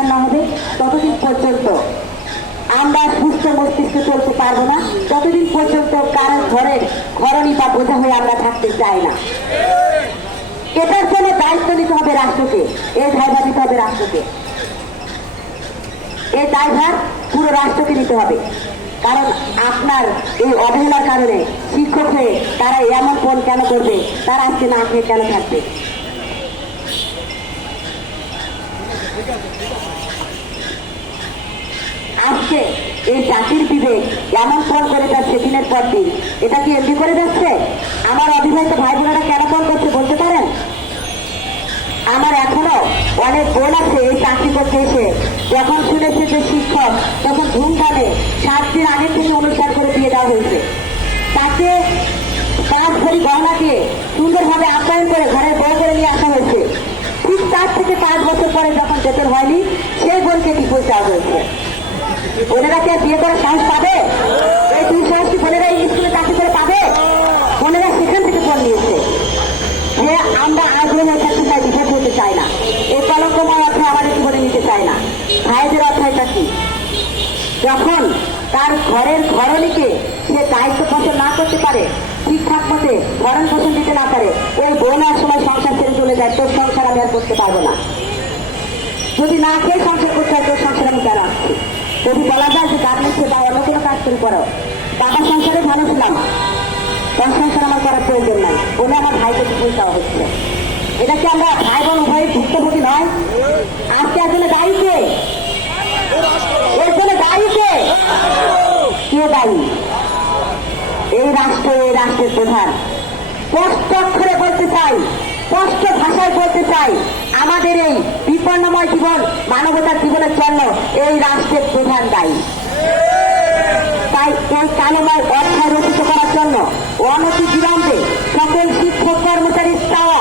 প্রতিষ্ঠান না হবে ততদিন পর্যন্ত আমরা সুস্থ মস্তিষ্কে চলতে পারব না। ততদিন পর্যন্ত কারও ঘরের ঘরণী বা বোঝা হয়ে আমরা থাকতে চাই না। এটার জন্য দায়িত্ব নিতে হবে রাষ্ট্রকে, এই দায়ভার নিতে হবে রাষ্ট্রকে। এই দায়ভার পুরো রাষ্ট্রকে নিতে হবে। কারণ আপনার এই অবহেলার কারণে শিক্ষক হয়ে তারা এমন ফোন কেন করবে, তারা আজকে না খেয়ে কেন থাকবে? আজকে এই জাতির বিবেক এমন ফোন করে যাচ্ছে দিনের পর দিন এটা কি এমনি করে যাচ্ছে? আমার অবিবাহিত ভাই বোনেরা কেন ফোন করছে বলতে পারেন? আমার এখনও অনেক বোন আছে এই চাকরি করতে এসে। যখন শুনেছে যে শিক্ষক তখন ধুমধামে সাত দিন আগে থেকে অনুষ্ঠান করে দিয়ে দেওয়া হয়েছে। তাকে পাঁচ ভরি গহনা দিয়ে সুন্দরভাবে আপ্যায়ন করে ঘরের বড় করে নিয়ে আসা হয়েছে। ঠিক চার থেকে পাঁচ বছর পরে যখন বেতন হয়নি, সেই বোনকে ডিভোর্স দেওয়া হয়েছে। বোনেরা কি বিয়ে করার সাহস পাবে? এই দুই সাহসী বোনেরা এই স্কুলে চাকরি করে পাবে? বোনেরা সেখান থেকে ফোন নিয়েছে। যে আমরা আগ্রহ থাকতে চাই বিভেদ হতে চাই না। এই কলঙ্কময় অর্থ আমাদের জীবনে নিতে চাই না। ভাইদের অর্থটা কি? যখন তার ঘরের ঘরণীকে সে দায়িত্ব পোষণ না করতে পারে, ঠিকঠাক মতে ভরণ পোষণ দিতে না পারে ওই বোন এক সময় সংসার ছেড়ে চলে যায়, তোর সংসার আমি আর করতে পারব না। যদি না খেয়ে সংসার করতে হয়, তোর সংসার আমি কেন আসছি যদি বলা যায় যে গার্মেন্টসে বা অন্য কোনো কাজ শুরু করো। বাবার সংসারে ভালো ছিলাম। তোর সংসার আমার করার প্রয়োজন নাই। বলে আমার ভাইকে ডিভোর্স দেওয়া হচ্ছে এটা কি আমরা ভাই বোন উভয়ে ভুক্তভোগী নয়? আজকে আসলে দায়ী কে এর জন্য দায়ী কে কে দায়ী? এই রাষ্ট্র, এই রাষ্ট্রের প্রধান। স্পষ্ট অক্ষরে বলতে চাই, স্পষ্ট ভাষায় বলতে চাই, আমাদের এই বিপন্নময় জীবন, মানবতার জীবনের জন্য এই রাষ্ট্রের প্রধান দায়ী। তাই এই কালেমায় অধ্যায় রচিত করার জন্য অনতি বিলম্বে সকল শিক্ষক কর্মচারীর পাওয়া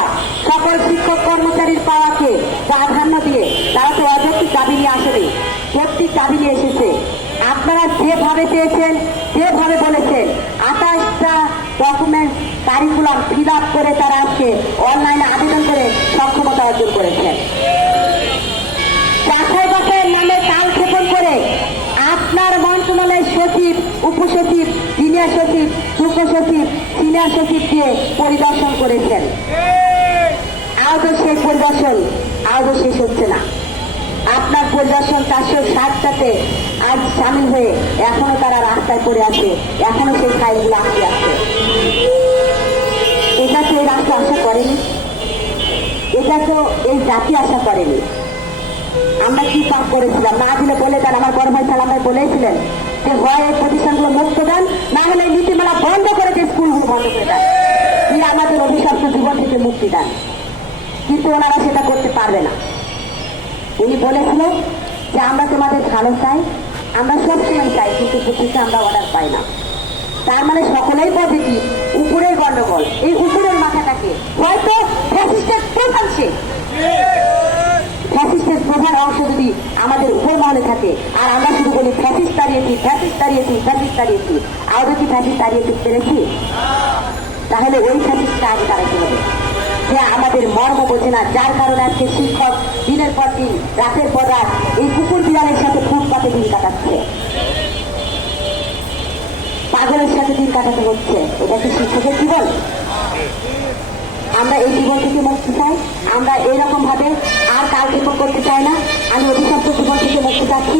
সকল শিক্ষক কর্মচারীর পাওয়াকে প্রাধান্য দিয়ে তারা তো অযৌক্তিক দাবি নিয়ে আসেনি, যৌক্তিক দাবি নিয়ে এসেছে। আপনারা যেভাবে চেয়েছেন, যেভাবে বলেছেন, আঠাশটা ডকুমেন্ট কারিকুলাম ফিল করে তারা আজকে অনলাইনে আবেদন করে সক্ষমতা অর্জন করেছেন। সিনিয়র সচিব যুগ্ম সচিব, সিনিয়র সচিব দিয়ে পরিদর্শন করেছেন। আজও সেই পরিদর্শন আজও শেষ হচ্ছে না। আপনার পরিদর্শন চারশো ষাটটাতে আজ সামিল হয়ে এখনও তারা রাস্তায় পড়ে আছে, এখনও সেই ফাইলগুলো আটকে আছে। এটা তো এই রাষ্ট্র আশা করেনি। এটা তো এই জাতি আশা করেনি। আমরা কি পাপ করেছিলাম? না দিলে বলে দেন, আমার সালাম ভাই বলেছিলেন যে হয় এই প্রতিষ্ঠানগুলো মুক্ত দেন, না হলে নীতিমালা বন্ধ করে দিয়ে স্কুলগুলো বন্ধ করে দেন। তিনি আমাদের অভিশপ্ত জীবন থেকে মুক্তি দেন। কিন্তু ওনারা সেটা করতে পারবে না। উনি বলেছিল যে আমরা তোমাদের ভালো চাই, আমরা সবসময় চাই, কিন্তু প্রতিষ্ঠা আমরা অর্ডার পাই না। তার মানে সকলেই পজিটিভ উপরের গন্ডগোল এই উপরের মাথাটাকে হয়তো ফ্যাসিস্টের প্রধান সে ফ্যাসিস্টের প্রধান অংশ যদি আমাদের উপর মহলে থাকে, আর আমরা শুধু বলি ফ্যাসিস্ট তাড়িয়েছি ফ্যাসিস্ট তাড়িয়েছি ফ্যাসিস্ট তাড়িয়েছি আরও কি ফ্যাসিস্ট তাড়িয়েছি পেরেছি? তাহলে ওই ফ্যাসিস্টটা আগে তাড়াতে হবে। যে আমাদের মর্ম বোঝে না, যার কারণে আজকে শিক্ষক দিনের পর দিন, রাতের পর রাত, এই কুকুর বিড়ালের সাথে ফুটপাতে দিন কাটাচ্ছে। পাগলের সাথে দিন কাটাতে হচ্ছে। এটা কি শিক্ষকের জীবন? আমরা এই জীবন থেকে মুক্তি চাই। আমরা এইরকম ভাবে কাল করতে চায় না। আমি অভিশপ্ত জীবন থেকে মুক্তি চাচ্ছি